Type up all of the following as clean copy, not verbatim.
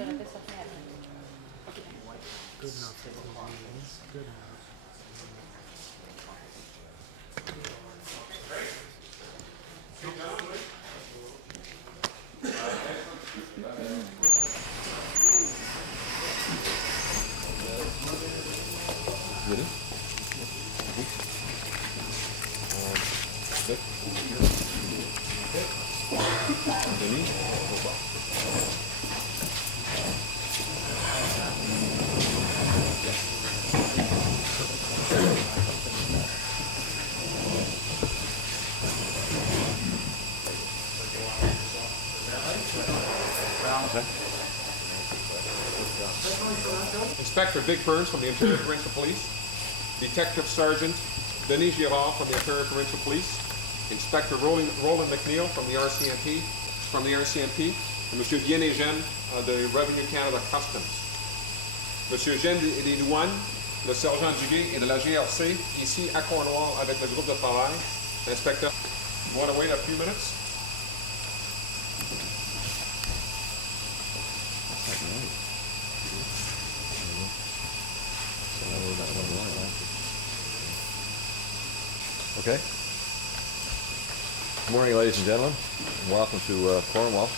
Good enough for the meetings. Good enough. Ready? Inspector Dick Burns from the Ontario Provincial Police, Detective Sergeant Denis Girard from the Ontario Provincial Police, Inspector Roland McNeil from the RCMP, et Monsieur Vienne Eugène de Revenue Canada Customs. Monsieur Eugène des Douanes, le sergent Duguay et de la GRC, ici à Cornwall avec le groupe de travail. Inspecteur, you want to wait a few minutes? Okay. Good morning, ladies and gentlemen, and welcome to Cornwall.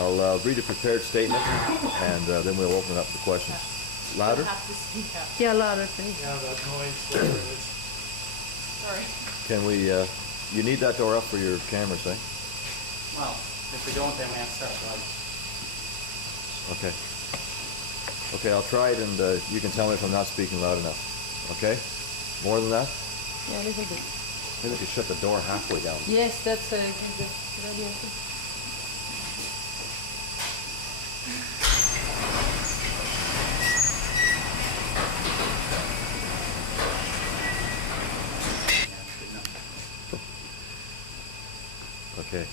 I'll read a prepared statement, and then we'll open it up for questions. Louder? You have to speak up. Yeah, louder, please. Yeah, that noise. Sorry. Can we, you need that door up for your cameras, eh? Well, if we don't, then we have to start lights. Okay. Okay, I'll try it, and you can tell me if I'm not speaking loud enough. Okay? More than that? Yeah, a little bit. Maybe I could shut the door halfway down. Yes, that's a good idea. Okay.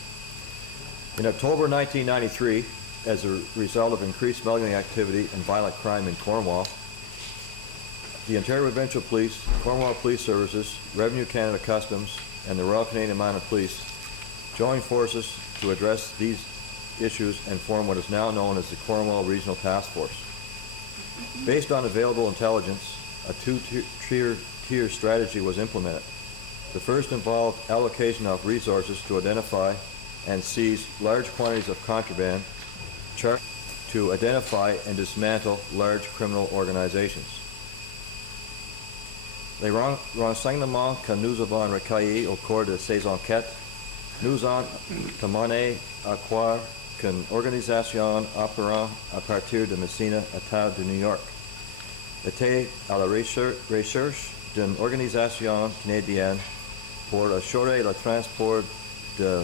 In October 1993, as a result of increased smuggling activity and violent crime in Cornwall, the Ontario Provincial Police, Cornwall Police Services, Revenue Canada Customs, and the Royal Canadian Mounted Police joined forces to address these issues and form what is now known as the Cornwall Regional Task Force. Based on available intelligence, a two-tier strategy was implemented. The first involved allocation of resources to identify and seize large quantities of contraband, to identify and dismantle large criminal organizations. Les renseignements que nous avons recueillis au cours de ces enquêtes nous ont amené à croire qu'une organisation opérant à partir de Massena, État de New York, était à la recherche d'une organisation canadienne pour assurer le transport de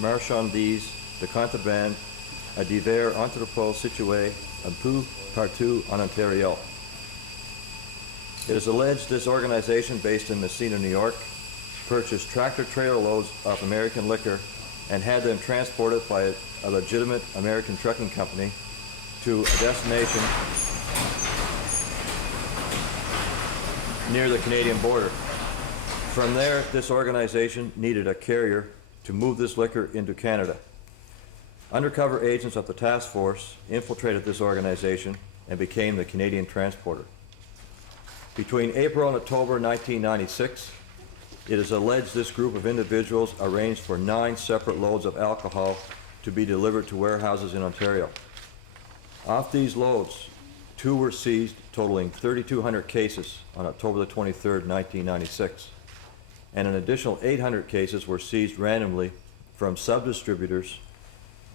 marchandises de contrabande à divers entrepôts situés un peu partout en Ontario. It is alleged this organization, based in Massena, New York, purchased tractor-trailer loads of American liquor and had them transported by a legitimate American trucking company to a destination near the Canadian border. From there, this organization needed a carrier to move this liquor into Canada. Undercover agents of the task force infiltrated this organization and became the Canadian transporter. Between April and October 1996, it is alleged this group of individuals arranged for 9 separate loads of alcohol to be delivered to warehouses in Ontario. Off these loads, 2 were seized, totaling 3,200 cases on October the 23rd, 1996, and an additional 800 cases were seized randomly from sub-distributors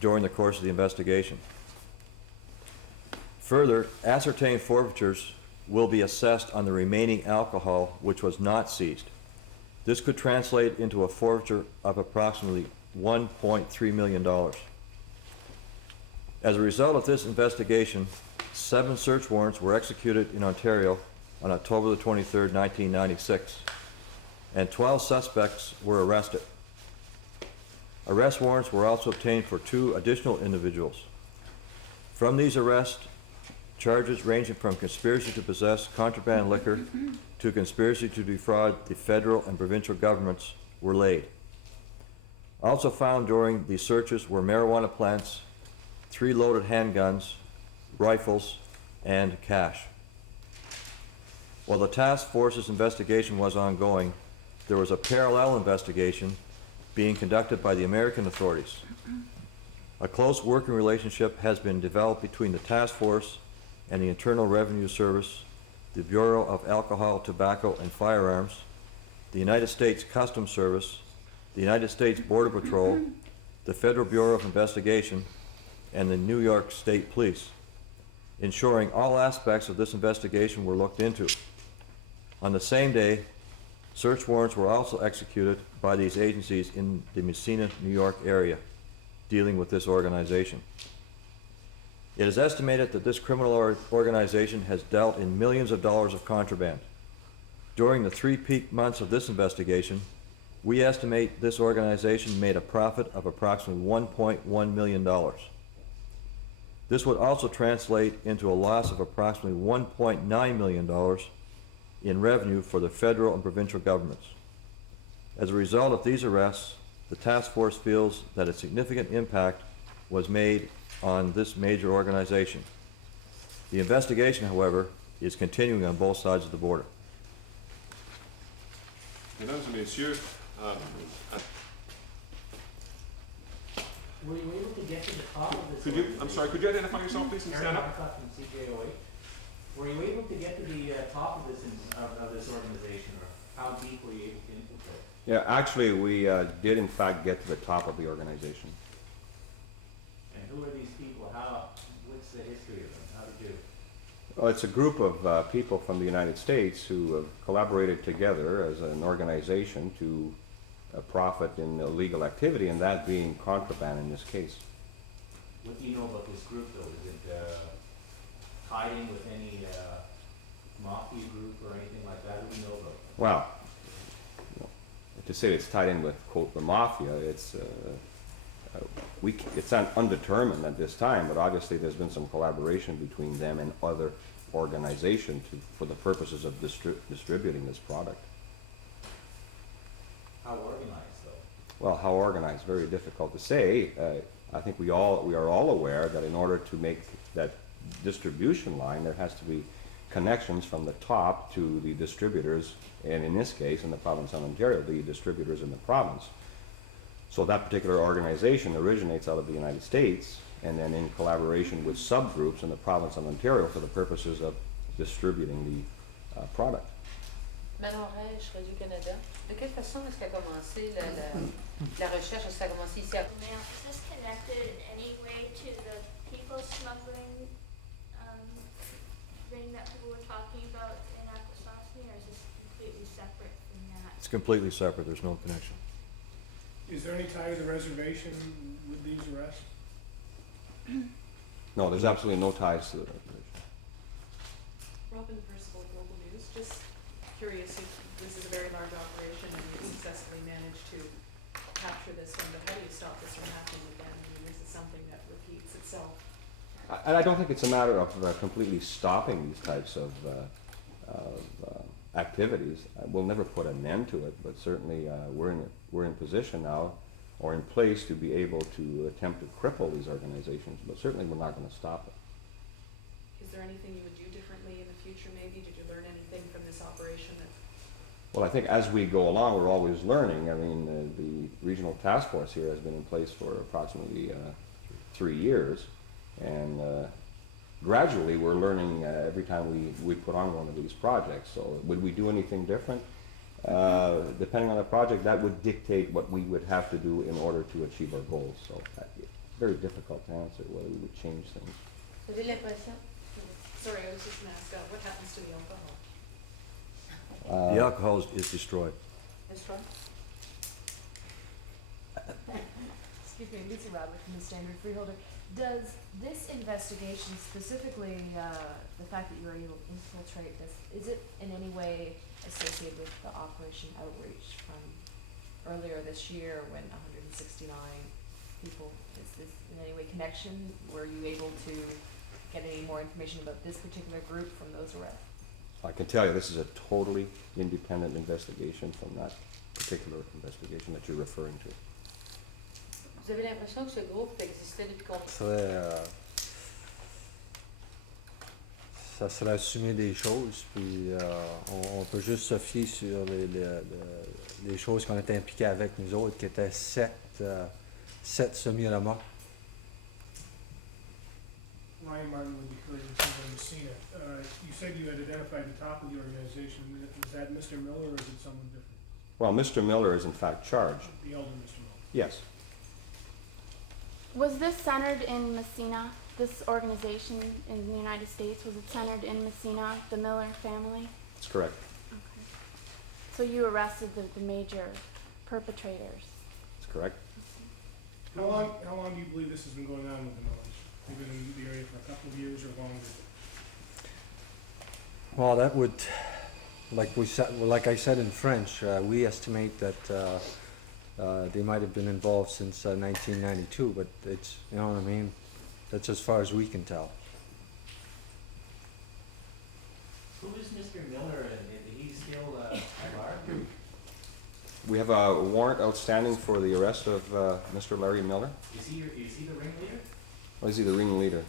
during the course of the investigation. Further, ascertained forfeitures will be assessed on the remaining alcohol which was not seized. This could translate into a forfeiture of approximately $1.3 million. As a result of this investigation, 7 search warrants were executed in Ontario on October the 23rd, 1996, and 12 suspects were arrested. Arrest warrants were also obtained for 2 additional individuals. From these arrests, charges ranging from conspiracy to possess contraband liquor to conspiracy to defraud the federal and provincial governments were laid. Also found during the searches were marijuana plants, 3 loaded handguns, rifles, and cash. While the task force's investigation was ongoing, there was a parallel investigation being conducted by the American authorities. A close working relationship has been developed between the task force and the Internal Revenue Service, the Bureau of Alcohol, Tobacco, and Firearms, the United States Customs Service, the United States Border Patrol, the Federal Bureau of Investigation, and the New York State Police, ensuring all aspects of this investigation were looked into. On the same day, search warrants were also executed by these agencies in the Massena, New York area, dealing with this organization. It is estimated that this criminal organization has dealt in millions of dollars of contraband. During the 3 peak months of this investigation, we estimate this organization made a profit of approximately $1.1 million. This would also translate into a loss of approximately $1.9 million in revenue for the federal and provincial governments. As a result of these arrests, the task force feels that a significant impact was made on this major organization. The investigation, however, is continuing on both sides of the border. Mesdames et messieurs, Were you able to get to the top of this? I'm sorry, could you identify yourself, please, and stand up? From CJOA. Were you able to get to the top of this of this organization, or how deep were you able to infiltrate? Yeah, actually, we did in fact get to the top of the organization. And who are these people? What's the history of them? How did you? Well, it's a group of people from the United States who have collaborated together as an organization to profit in illegal activity, and that being contraband in this case. What do you know about this group, though? Is it tied in with any mafia group or anything like that? What do you know about them? Well, to say it's tied in with, quote, the mafia, it's undetermined at this time, but obviously there's been some collaboration between them and other organizations for the purposes of distributing this product. How organized, though? Well, how organized, very difficult to say. I think we are all aware that in order to make that distribution line, there has to be connections from the top to the distributors, and in this case, in the province of Ontario, the distributors in the province. So that particular organization originates out of the United States, and then in collaboration with subgroups in the province of Ontario for the purposes of distributing the product. Manon Reyes, Radio-Canada. De quelle façon est-ce qu'a commencé la recherche? Est-ce que ça a commencé ici à... Is this connected in any way to the people smuggling thing that people were talking about in Akwesasne, or is this completely separate from that? It's completely separate, there's no connection. Is there any tie to the reservation with these arrests? No, there's absolutely no ties to the reservation. Robin Percival, Global News. Just curious, this is a very large operation and you successfully managed to capture this one, but how do you stop this from happening again? I mean, this is something that repeats itself. I don't think it's a matter of completely stopping these types of activities. We'll never put an end to it, but certainly we're in position now, or in place, to be able to attempt to cripple these organizations. But certainly we're not going to stop it. Is there anything you would do differently in the future? Maybe did you learn anything from this operation that? Well, I think as we go along, we're always learning. I mean, the regional task force here has been in place for approximately 3 years. And gradually we're learning every time we put on one of these projects. So would we do anything different? Depending on the project, that would dictate what we would have to do in order to achieve our goals. So it's very difficult to answer whether we would change things. Vous avez l'impression? Sorry, I was just going to ask, what happens to the alcohol? The alcohol is destroyed. That's right. Excuse me, Lucy Robert from the Standard Freeholder. Does this investigation, specifically the fact that you were able to infiltrate this, is it in any way associated with the Operation Outreach from earlier this year when 169 people, is this in any way connection? Were you able to get any more information about this particular group from those arrests? I can tell you this is a totally independent investigation from that particular investigation that you're referring to. Vous avez l'impression que ce groupe existait depuis combien? Ça serait assumer des choses, puis on peut juste se fier sur les choses qu'on était impliqués avec nous autres, qui étaient 7 semi-remorques. Ryan Martin with the curated in Massena. You said you had identified the top of the organization. Was that Mr. Miller or is it someone different? Well, Mr. Miller is in fact charged. The elder Mr. Miller. Yes. Was this centered in Massena? This organization in the United States, was it centered in Massena, the Miller family? That's correct. Okay. So you arrested the major perpetrators? That's correct. How long do you believe this has been going on with the Millers? They've been in the area for a couple of years or longer? Well, that would, like I said in French, we estimate that they might have been involved since 1992, but it's, you know what I mean? That's as far as we can tell. Who is Mr. Miller, and is he still at large? We have a warrant outstanding for the arrest of Mr. Larry Miller. Is he the ringleader? Or is he the ringleader?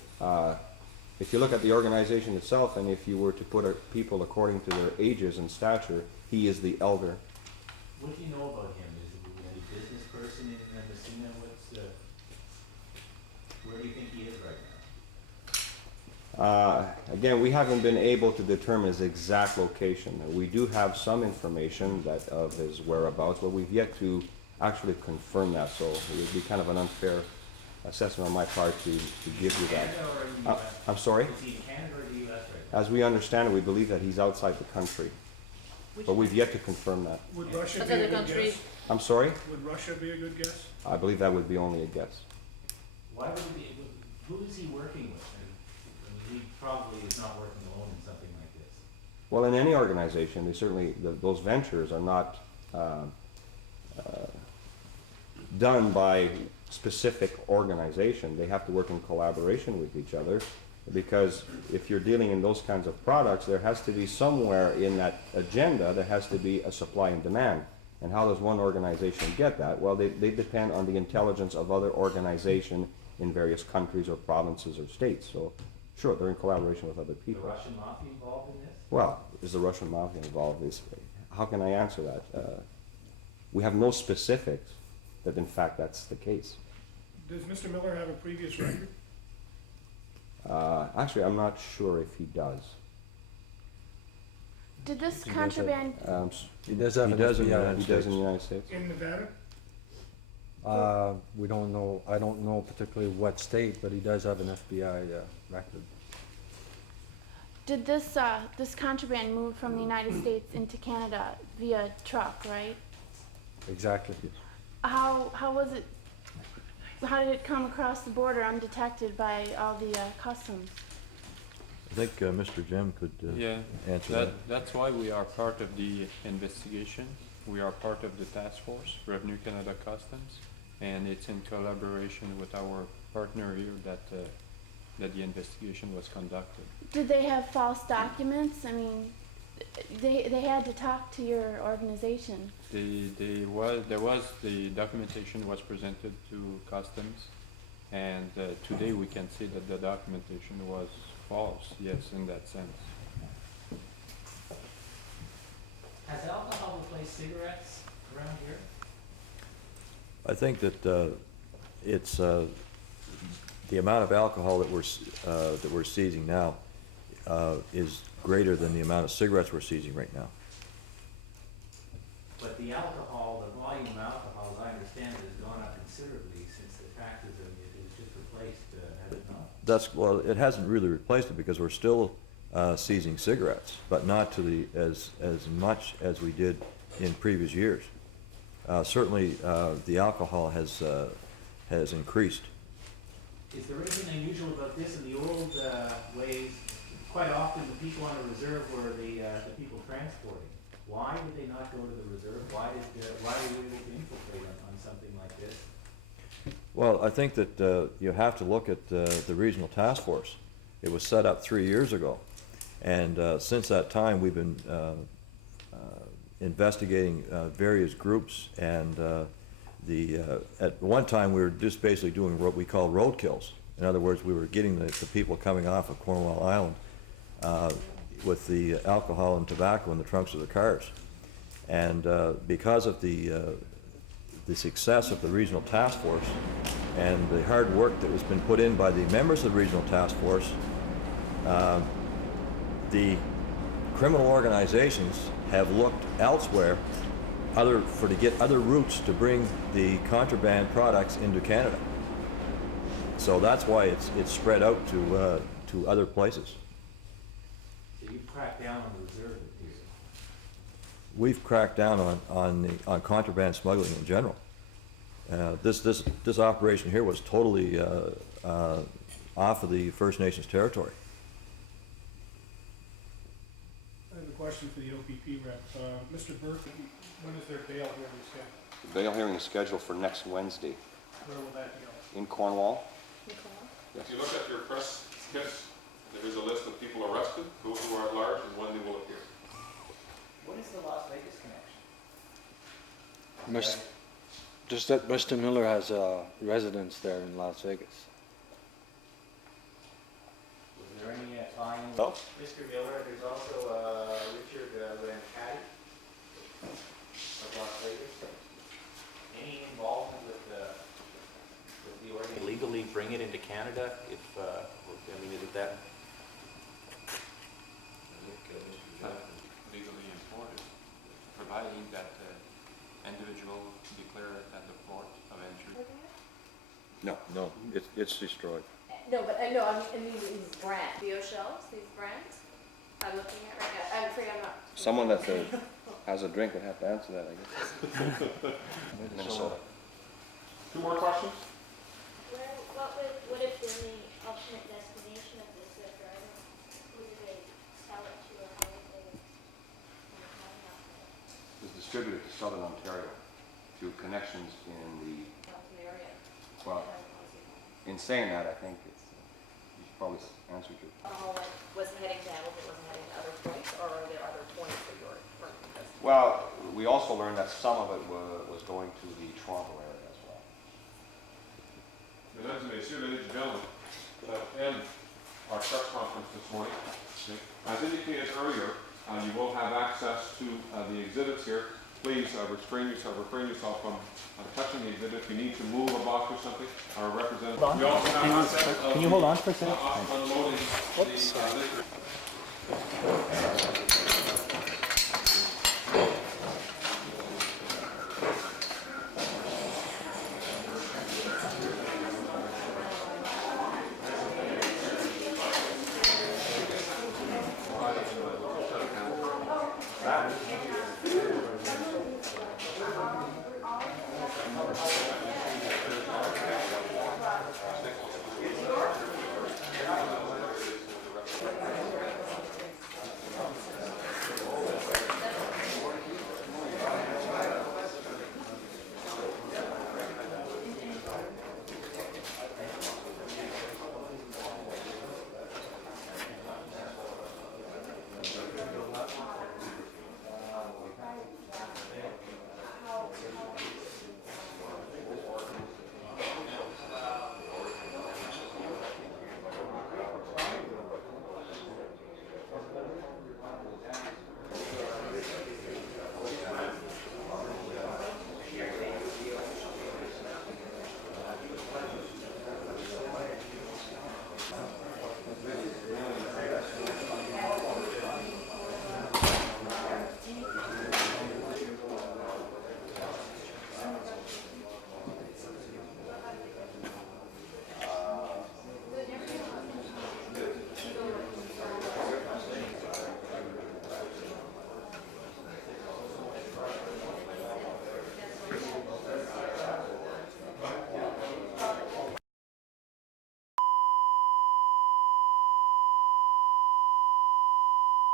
If you look at the organization itself, and if you were to put people according to their ages and stature, he is the elder. What do you know about him? Is he any business person in Massena? Where do you think he is right now? Again, we haven't been able to determine his exact location. We do have some information that of his whereabouts, but we've yet to actually confirm that, so it would be kind of an unfair assessment on my part to give you that. Canada or in the US? I'm sorry? Is he in Canada or the US right now? As we understand it, we believe that he's outside the country, but we've yet to confirm that. Would Russia That's be a the good country. guess? I'm sorry? Would Russia be a good guess? I believe that would be only a guess. Why would he be, who is he working with? I mean, he probably is not working alone in something like this. Well, in any organization, they certainly, those ventures are not done by specific organization. They have to work in collaboration with each other, because if you're dealing in those kinds of products, there has to be somewhere in that agenda, there has to be a supply and demand. And how does one organization get that? Well, they depend on the intelligence of other organizations in various countries or provinces or states. So, sure, they're in collaboration with other The people. Russian mafia involved in this? Well, is the Russian mafia involved? How can I answer that? We have no specifics that in fact that's the case. Does Mr. Miller have a previous record? Actually, I'm not sure if he does. Did this He does have- contraband, He does have He an does in the FBI. United He does in the United States. In Nevada? We don't know, I don't know particularly what state, but he does have an FBI record. did this contraband move from the United States into Canada via truck, right? Exactly. How was it, how did it come across the border undetected by all the customs? I think Mr. Jim could Yeah, answer that. that's why we are part of the investigation. We are part of the task force, Revenue Canada Customs, and it's in collaboration with our partner here that the investigation was conducted. Did they have false documents? I mean, they had to talk to your organization. The documentation was presented to customs, and today we can see that the documentation was false, yes, in that sense. Has alcohol replaced cigarettes around here? I think that it's the amount of alcohol that we're seizing now is greater than the amount of cigarettes we're seizing right now. But the alcohol, the volume of alcohol, as I understand it, has gone up considerably since the taxes, I mean, it was just replaced, has it not? Well, it hasn't really replaced it because we're still seizing cigarettes, but not to as much as we did in previous years. Certainly, the alcohol has increased. Is there anything unusual about this? In the old ways, quite often the people on the reserve were the people transporting. Why did they not go to the reserve? Why were we able to infiltrate on something like this? Well, I think that you have to look at the Regional Task Force. It was set up 3 years ago, and since that time we've been investigating various groups, and at one time, we were just basically doing what we call roadkills. In other words, we were getting the people coming off of Cornwall Island with the alcohol and tobacco in the trunks of the cars. And because of the success of the Regional Task Force and the hard work that has been put in by the members of the Regional Task Force, the criminal organizations have looked elsewhere to get other routes to bring the contraband products into Canada. So that's why it's spread out to other places. So you crack down on the reserve here. We've cracked down on contraband smuggling in general. This operation here was totally off of the First Nations territory. I have a question for the OPP rep. Mr. Burke, when is their bail hearing scheduled? The bail hearing is scheduled for next Wednesday Where will that be? in Cornwall. If you look at your press kits, there is a list of people arrested, those who are at large, and when they will appear. What is the Las Vegas connection? Just that Mr. Miller has a residence there in Las Vegas. Was there any tie-in with No. Mr. Miller? There's also Richard Rancati of Las Vegas. Any involvement with the organization? Legally bring it into Canada if, I mean, is it that? Legally imported, providing that individual declare at the port of entry. No, it's destroyed. No, but I mean these brands. Bio shelves, these brands I'm looking at right now. I'm afraid I'm not. Someone that has a drink would have to answer that, I guess. Minnesota. Two more questions? What if in the ultimate destination of this liquor, who do they sell it to or how would they? It's distributed to Southern Ontario through connections in the, well, in saying that, I think it's, you should probably answer to. Wasn't heading to Hamilton, wasn't heading to other points, or are there other points that you're referring to? Well, we also learned that some of it was going to the Toronto area as well. Mesdames et messieurs, ladies and gentlemen, that end our press conference this morning. As indicated earlier, you will have access to the exhibits here. Please refrain yourself from touching the exhibit. If you need to move a box or something, our representative. Hold on. We also have access of Can you hold on for a second? unloading the liquor.